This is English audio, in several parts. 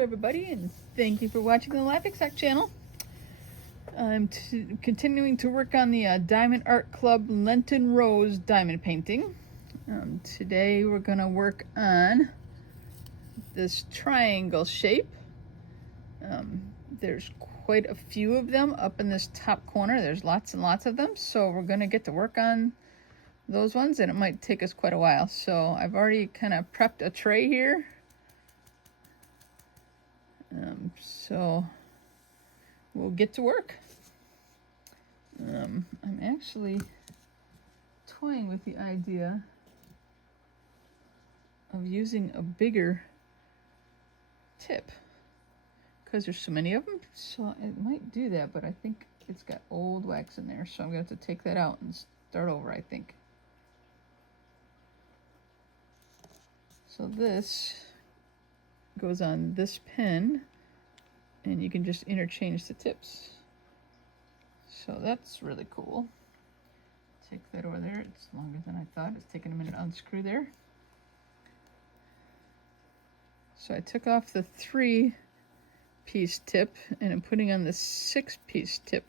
everybody, and thank you for watching the Life Exact channel. I'm continuing to work on the Diamond Art Club Lenten Rose diamond painting. Today we're going to work on this triangle shape. There's quite a few of them up in this top corner. There's lots and lots of them, so we're going to get to work on those ones, and it might take us quite a while. So I've already kind of prepped a tray here. So we'll get to work. I'm actually toying with the idea of using a bigger tip because there's so many of them, so it might do that, but I think it's got old wax in there, so I'm going to have to take that out and start over, I think. So this goes on this pen, and you can just interchange the tips. So that's really cool. Take that over there. It's longer than I thought. It's taking a minute to unscrew there. So I took off the 3-piece tip and I'm putting on the 6-piece tip.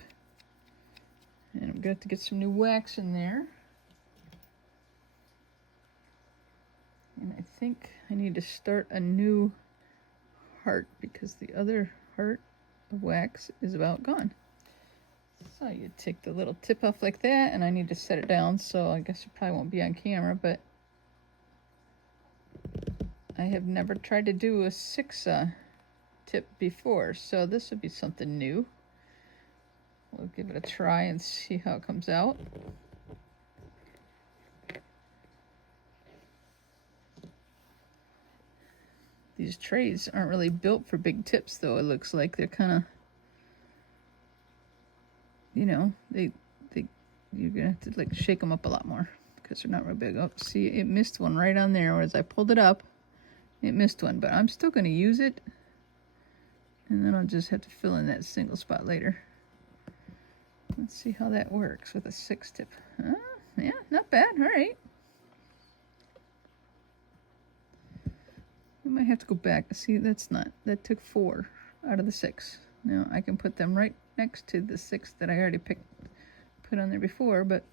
And I'm going to have to get some new wax in there. And I think I need to start a new heart because the other heart of wax is about gone. So you take the little tip off like that, and I need to set it down, so I guess it probably won't be on camera, but I have never tried to do a 6 tip before, so this would be something new. We'll give it a try and see how it comes out. These trays aren't really built for big tips, though. It looks like they're kind of, you know, you're gonna have to like shake them up a lot more because they're not real big. Oh, see, it missed one right on there. Whereas I pulled it up, it missed one, but I'm still gonna use it, and then I'll just have to fill in that single spot later. Let's see how that works with a 6 tip. Yeah, not bad. All right. We might have to go back. See, that took 4 out of the 6. Now I can put them right next to the 6 that I already put on there before, but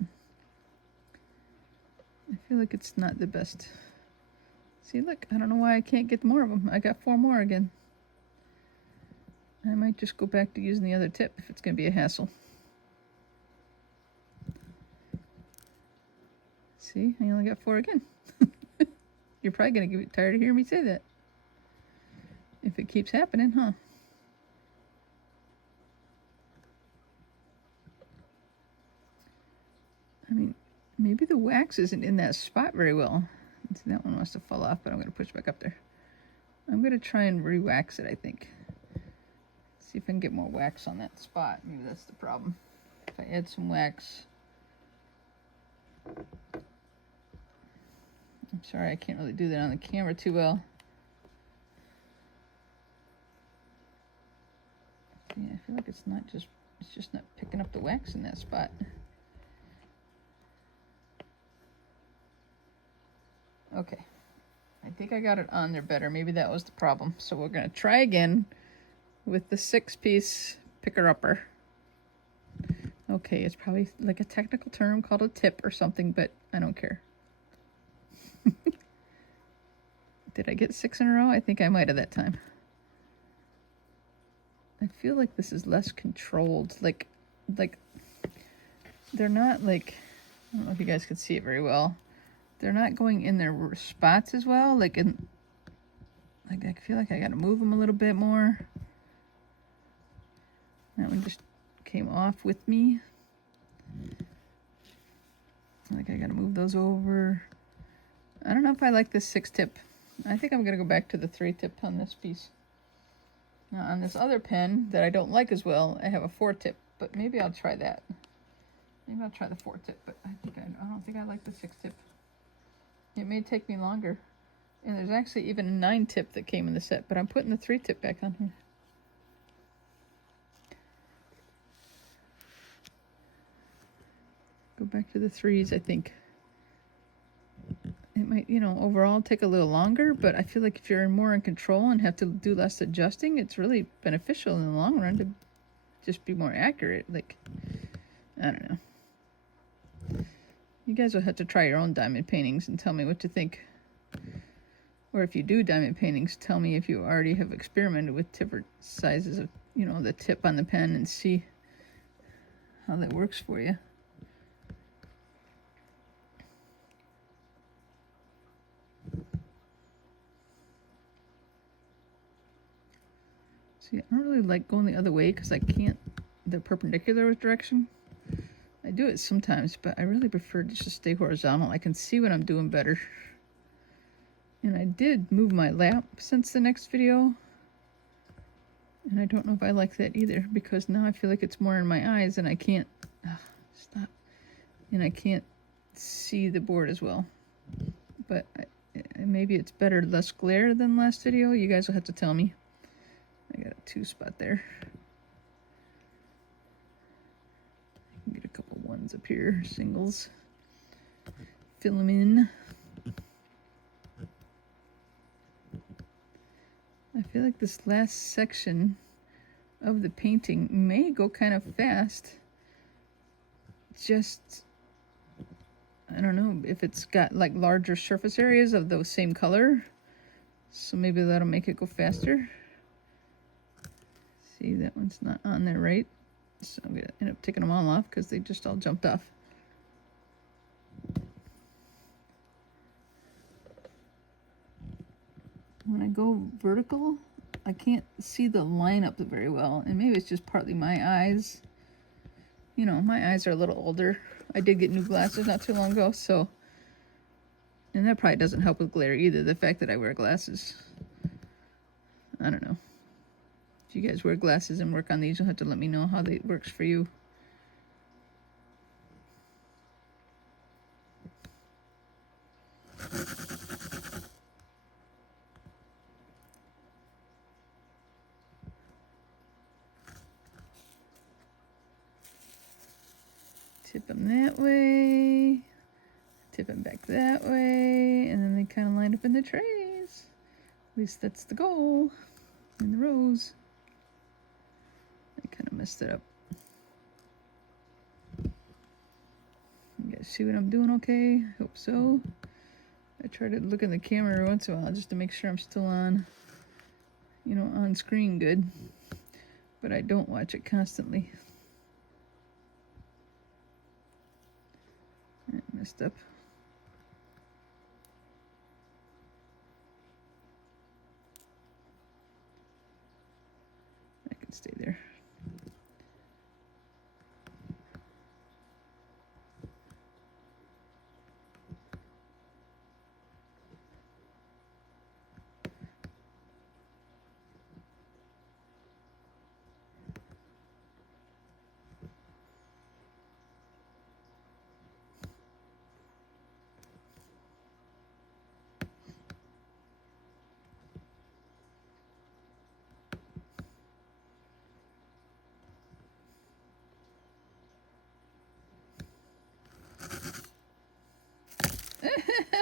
I feel like it's not the best. See, look, I don't know why I can't get more of them. I got 4 more again. I might just go back to using the other tip if it's going to be a hassle. See, I only got 4 again. You're probably going to get tired of hearing me say that. If it keeps happening, huh? I mean, maybe the wax isn't in that spot very well. See, that one wants to fall off, but I'm going to push back up there. I'm going to try and re-wax it, I think. See if I can get more wax on that spot. Maybe that's the problem. If I add some wax. I'm sorry, I can't really do that on the camera too well. Yeah, I feel like it's just not picking up the wax in that spot. Okay, I think I got it on there better. Maybe that was the problem. So we're gonna try again with the 6-piece picker-upper. Okay, it's probably like a technical term called a tip or something, but I don't care. Did I get 6 in a row? I think I might have that time. I feel like this is less controlled. Like they're not like, I don't know if you guys can see it very well. They're not going in their spots as well. Like I feel like I gotta move them a little bit more. That one just came off with me. Like I gotta move those over. I don't know if I like this 6 tip. I think I'm gonna go back to the 3 tip on this piece. Now on this other pen that I don't like as well, I have a 4 tip, but maybe I'll try that. Maybe I'll try the 4 tip, but I don't think I like the 6 tip. It may take me longer. And there's actually even a 9 tip that came in the set, but I'm putting the 3 tip back on here. Go back to the 3s, I think. it might, you know, overall take a little longer, but I feel like if you're more in control and have to do less adjusting, it's really beneficial in the long run to just be more accurate. Like, I don't know. You guys will have to try your own diamond paintings and tell me what you think. Or if you do diamond paintings, tell me if you already have experimented with different sizes of, you know, the tip on the pen and see how that works for you. See, I don't really like going the other way because I can't, the perpendicular direction. I do it sometimes, but I really prefer just to stay horizontal. I can see what I'm doing better. And I did move my lap since the next video. And I don't know if I like that either, because now I feel like it's more in my eyes and I can't, stop. And I can't see the board as well. But maybe it's better, less glare than last video. You guys will have to tell me. I got a 2 spot there. I can get a couple ones up here, singles. Fill them in. I feel like this last section of the painting may go kind of fast. Just, I don't know if it's got like larger surface areas of the same color. So maybe that'll make it go faster. See, that one's not on there right. So I'm gonna end up taking them all off because they just all jumped off. When I go vertical, I can't see the lineup very well, and maybe it's just partly my eyes. You know, my eyes are a little older. I did get new glasses not too long ago, so, and that probably doesn't help with glare either, the fact that I wear glasses. I don't know. If you guys wear glasses and work on these, you'll have to let me know how it works for you. Tip them that way, tip them back that way, and then they kind of line up in the trays. At least that's the goal in the rows. I kind of messed it up. You guys see what I'm doing okay? I hope so. I try to look in the camera every once in a while just to make sure I'm still on, you know, on screen good. But I don't watch it constantly. I messed up. I can stay there.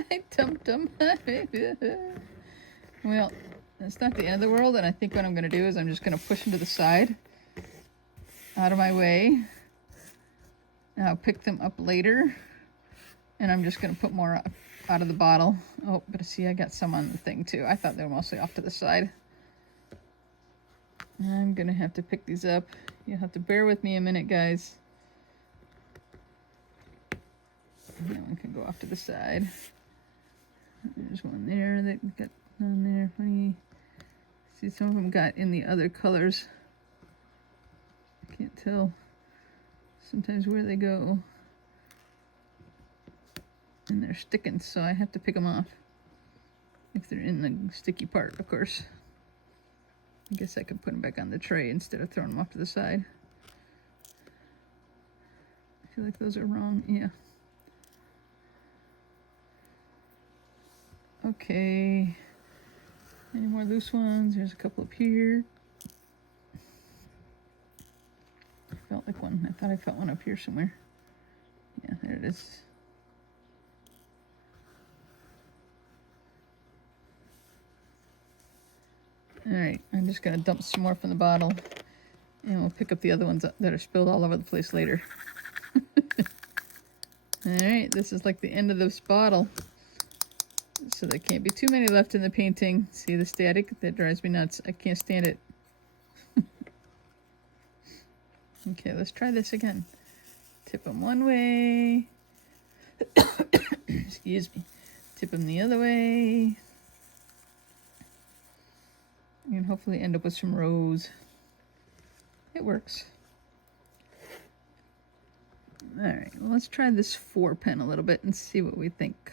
I dumped them. Well, it's not the end of the world, and I think what I'm going to do is I'm just going to push them to the side, out of my way. And I'll pick them up later, and I'm just going to put more out of the bottle. Oh, but see, I got some on the thing too. I thought they were mostly off to the side. I'm going to have to pick these up. You'll have to bear with me a minute, guys. That one can go off to the side. There's one there that got on there. Funny. See, some of them got in the other colors. I can't tell sometimes where they go. And they're sticking, so I have to pick them off. If they're in the sticky part, of course. I guess I could put them back on the tray instead of throwing them off to the side. I feel like those are wrong. Yeah. Okay. Any more loose ones? There's a couple up here. I felt like one. I thought I felt one up here somewhere. Yeah, there it is. Alright, I'm just going to dump some more from the bottle. And we'll pick up the other ones that are spilled all over the place later. Alright, this is like the end of this bottle. So there can't be too many left in the painting. See the static? That drives me nuts. I can't stand it. Okay, let's try this again. Tip them one way. Excuse me. Tip them the other way. And hopefully end up with some rose. It works. Alright, well, let's try this 4 pen a little bit and see what we think.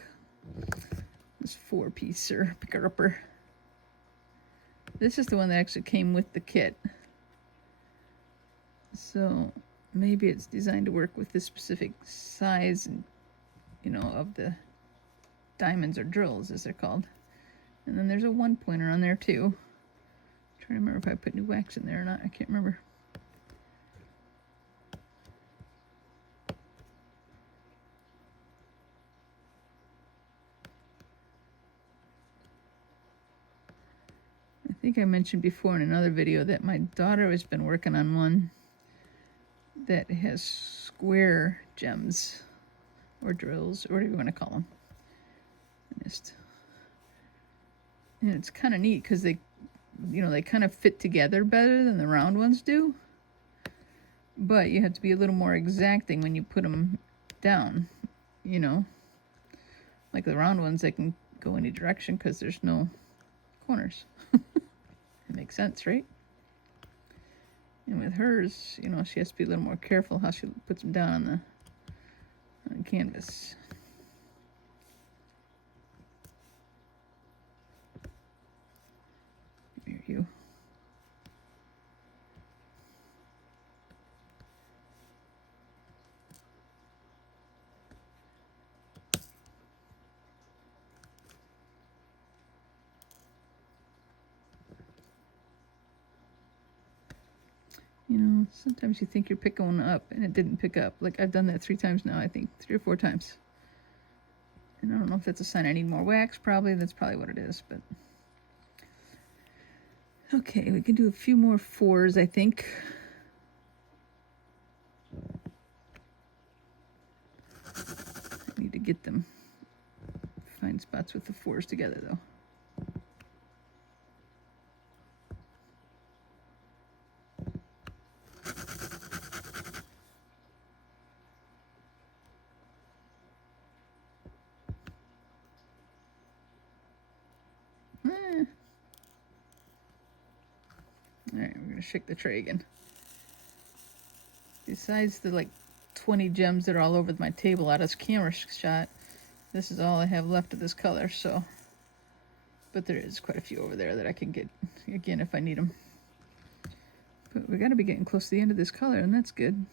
This 4-piecer picker-upper. This is the one that actually came with the kit. So maybe it's designed to work with this specific size, and, you know, of the diamonds or drills, as they're called. And then there's a 1-pointer on there too. I'm trying to remember if I put new wax in there or not. I can't remember. I think I mentioned before in another video that my daughter has been working on one that has square gems or drills, or whatever you want to call them. And it's kind of neat because they, you know, they kind of fit together better than the round ones do. But you have to be a little more exacting when you put them down, you know. Like the round ones, they can go any direction because there's no corners. It makes sense, right? And with hers, you know, she has to be a little more careful how she puts them down on the canvas. Here you. You know, sometimes you think you're picking one up and it didn't pick up. Like I've done that 3 times now, I think. 3 or 4 times. And I don't know if that's a sign I need more wax. Probably, that's probably what it is, but... Okay, we can do a few more 4s, I think. I need to get them. Find spots with the 4s together, though. Alright, we're going to shake the tray again. Besides the like 20 gems that are all over my table out of camera shot, this is all I have left of this color, so... But there is quite a few over there that I can get, again, if I need them. But we got to be getting close to the end of this color, and that's good.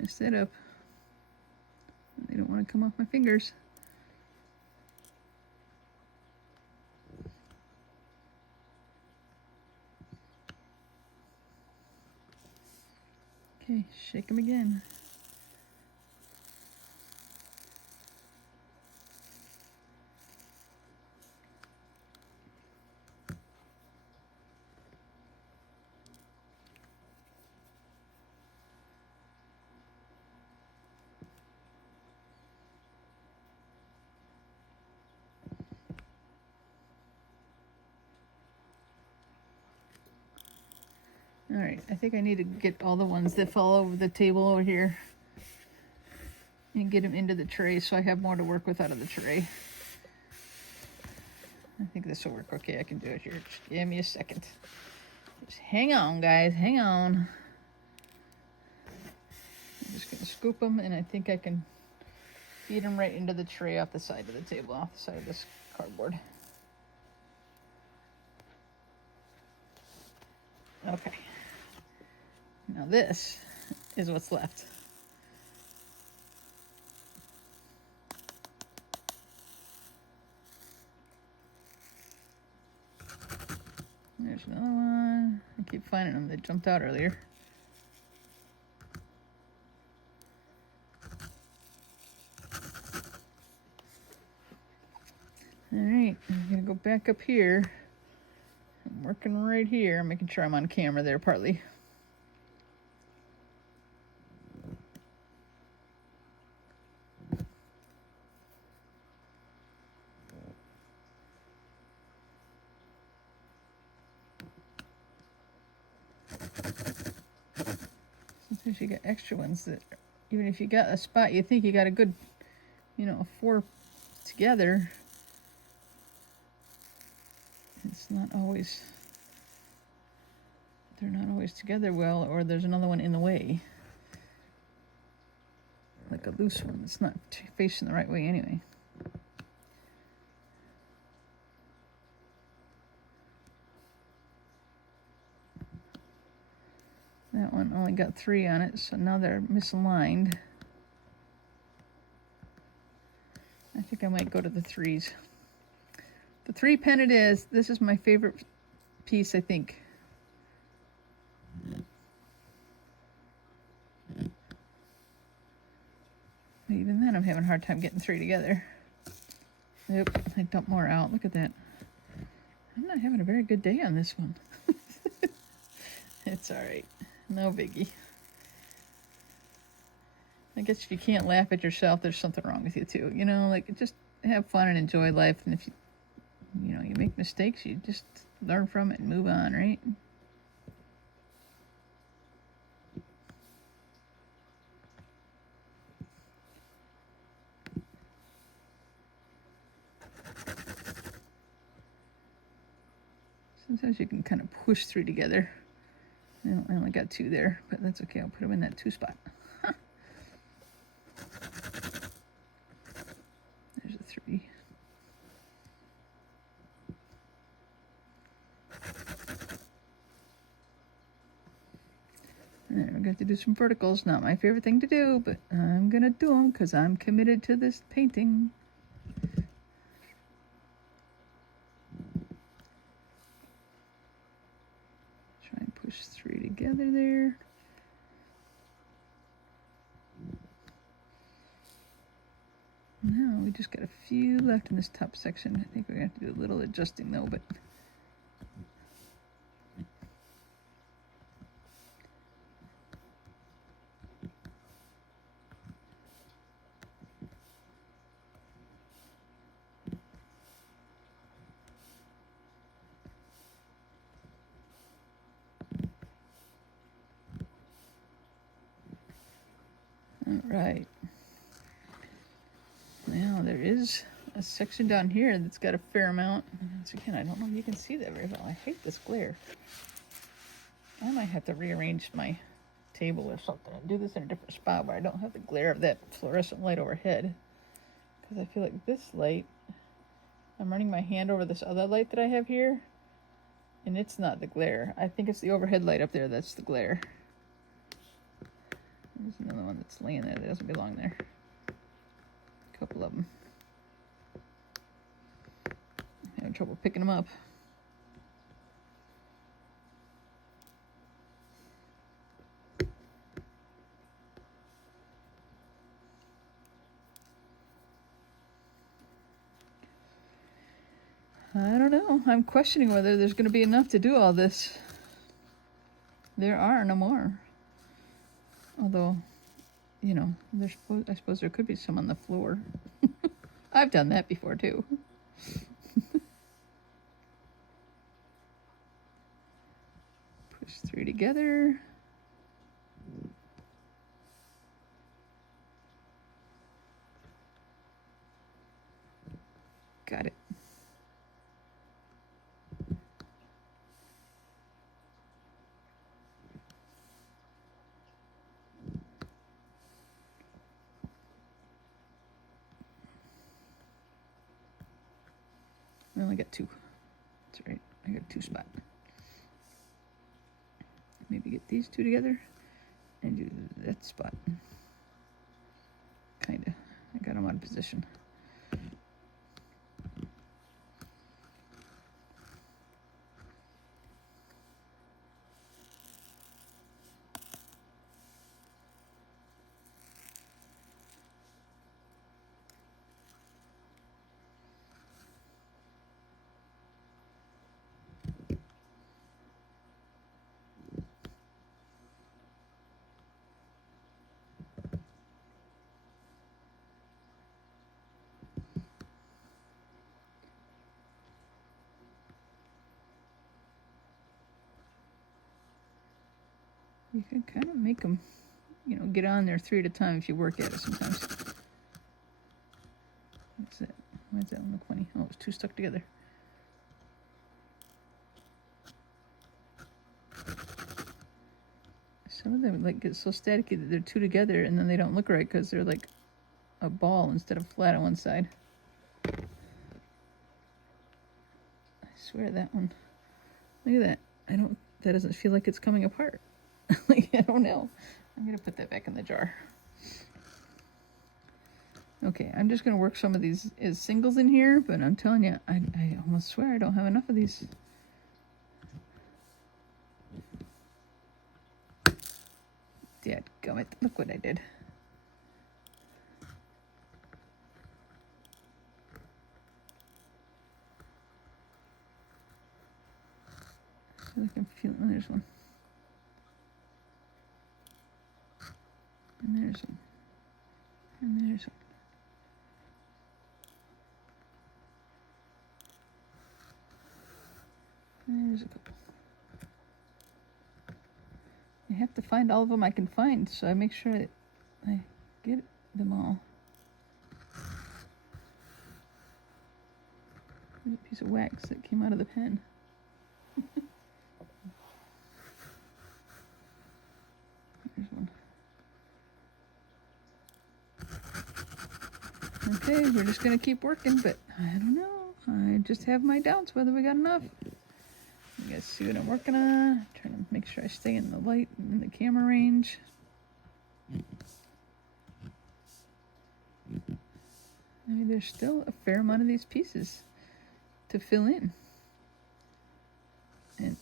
Messed that up. They don't want to come off my fingers. Okay, shake them again. Alright, I think I need to get all the ones that fall over the table over here and get them into the tray so I have more to work with out of the tray. I think this will work okay. I can do it here. Just give me a second. Just hang on, guys. Hang on. I'm just going to scoop them, and I think I can feed them right into the tray off the side of the table, off the side of this cardboard. Okay. Now this is what's left. There's another one. I keep finding them. They jumped out earlier. Alright, I'm gonna go back up here. I'm working right here, making sure I'm on camera there partly. Sometimes you get extra ones that, even if you got a spot, you think you got a good, a 4 together. It's not always, they're not always together well, or there's another one in the way. Like a loose one that's not facing the right way anyway. That one only got 3 on it, so now they're misaligned. I think I might go to the 3s. The 3 pen it is. This is my favorite piece, I think. Even then, I'm having a hard time getting 3 together. Nope, I dumped more out. Look at that. I'm not having a very good day on this one. It's alright. No biggie. I guess if you can't laugh at yourself, there's something wrong with you too. Like, just have fun and enjoy life. And if you make mistakes, you just learn from it and move on, right? Sometimes you can kind of push 3 together. I only got 2 there, but that's okay. I'll put them in that 2 spot. There's a 3. There, we got to do some verticals. Not my favorite thing to do, but I'm gonna do them because I'm committed to this painting. Try and push 3 together there. Now we just got a few left in this top section. I think we're gonna have to do a little adjusting though, but all right. Now there is a section down here that's got a fair amount. Once again, I don't know if you can see that very well. I hate this glare. I might have to rearrange my table or something and do this in a different spot where I don't have the glare of that fluorescent light overhead. Because I feel like this light, I'm running my hand over this other light that I have here, and it's not the glare. I think it's the overhead light up there that's the glare. There's another one that's laying there that doesn't belong there. A couple of them. I'm having trouble picking them up. I don't know. I'm questioning whether there's going to be enough to do all this. There are no more. Although, I suppose there could be some on the floor. I've done that before too. Push 3 together. Got it. I only got 2. That's right. I got 2 spot. Maybe get these 2 together and do that spot. Kinda. I got them out of position. You can kind of make them, you know, get on there 3 at a time if you work at it sometimes. What's that? Why does that one look funny? Oh, it's 2 stuck together. Some of them like get so staticky that they're 2 together and then they don't look right because they're like a ball instead of flat on one side. I swear that one. Look at that. That doesn't feel like it's coming apart. Like, I don't know. I'm gonna put that back in the jar. Okay, I'm just gonna work some of these as singles in here, but I'm telling you, I almost swear I don't have enough of these. Dadgummit, look what I did. So I can feel, oh, there's one. And there's one. And there's one. There's a couple. I have to find all of them I can find, so I make sure that I get them all. There's a piece of wax that came out of the pen. There's one. Okay, we're just gonna keep working, but I don't know. I just have my doubts whether we got enough. You guys see what I'm working on? Trying to make sure I stay in the light and in the camera range. I mean, there's still a fair amount of these pieces to fill in. And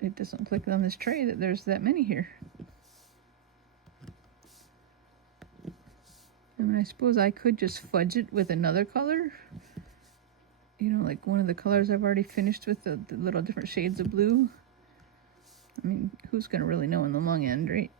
it doesn't look like on this tray that there's that many here. I mean, I suppose I could just fudge it with another color. You know, like one of the colors I've already finished with the little different shades of blue. I mean, who's going to really know in the long end, right?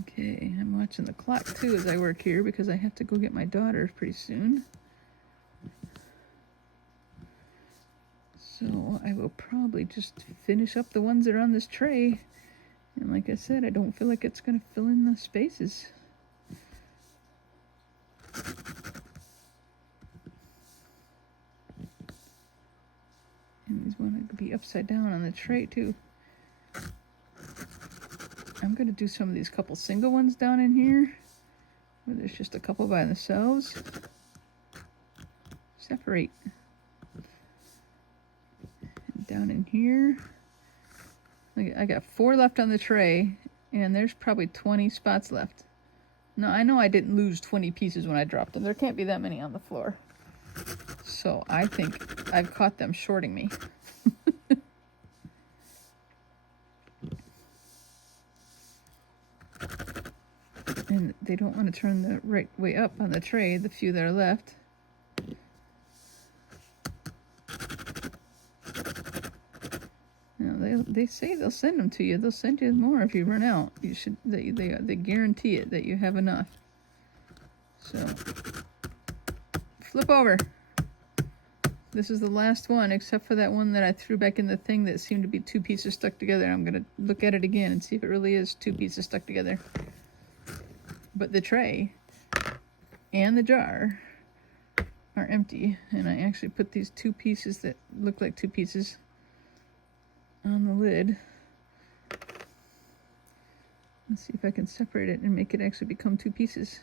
Okay, I'm watching the clock too as I work here because I have to go get my daughter pretty soon. So I will probably just finish up the ones that are on this tray. And like I said, I don't feel like it's going to fill in the spaces. And these want to be upside down on the tray too. I'm going to do some of these couple single ones down in here, where there's just a couple by themselves. Separate. And down in here. Look, I got 4 left on the tray, and there's probably 20 spots left. Now, I know I didn't lose 20 pieces when I dropped them. There can't be that many on the floor. So I think I've caught them shorting me. And they don't want to turn the right way up on the tray, the few that are left. Now, they say they'll send them to you. They'll send you more if you run out. You should. They guarantee it that you have enough. So flip over. This is the last one, except for that one that I threw back in the thing that seemed to be 2 pieces stuck together. I'm gonna look at it again and see if it really is 2 pieces stuck together. But the tray and the jar are empty, and I actually put these 2 pieces that look like 2 pieces on the lid. Let's see if I can separate it and make it actually become 2 pieces.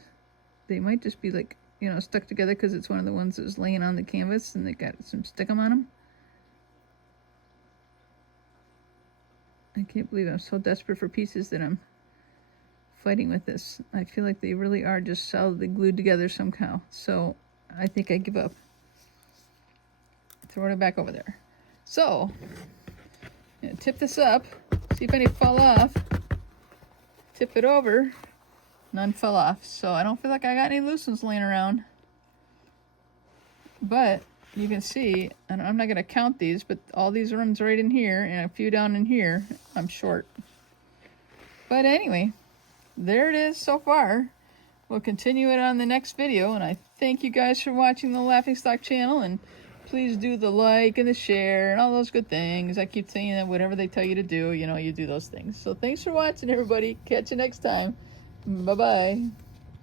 They might just be like, you know, stuck together because it's one of the ones that was laying on the canvas and they got some stickum on them. I can't believe I'm so desperate for pieces that I'm fighting with this. I feel like they really are just solidly glued together somehow. So I think I give up. Throw it back over there. So, tip this up, see if any fall off. Tip it over. None fell off. So I don't feel like I got any loose ones laying around. But you can see, and I'm not going to count these, but all these rooms right in here and a few down in here, I'm short. But anyway, there it is so far. we'll continue it on the next video, and I thank you guys for watching the Laughingstock channel, and please do the like and the share and all those good things. I keep saying that whatever they tell you to do, you know, you do those things. So thanks for watching, everybody. Catch you next time. Bye-bye.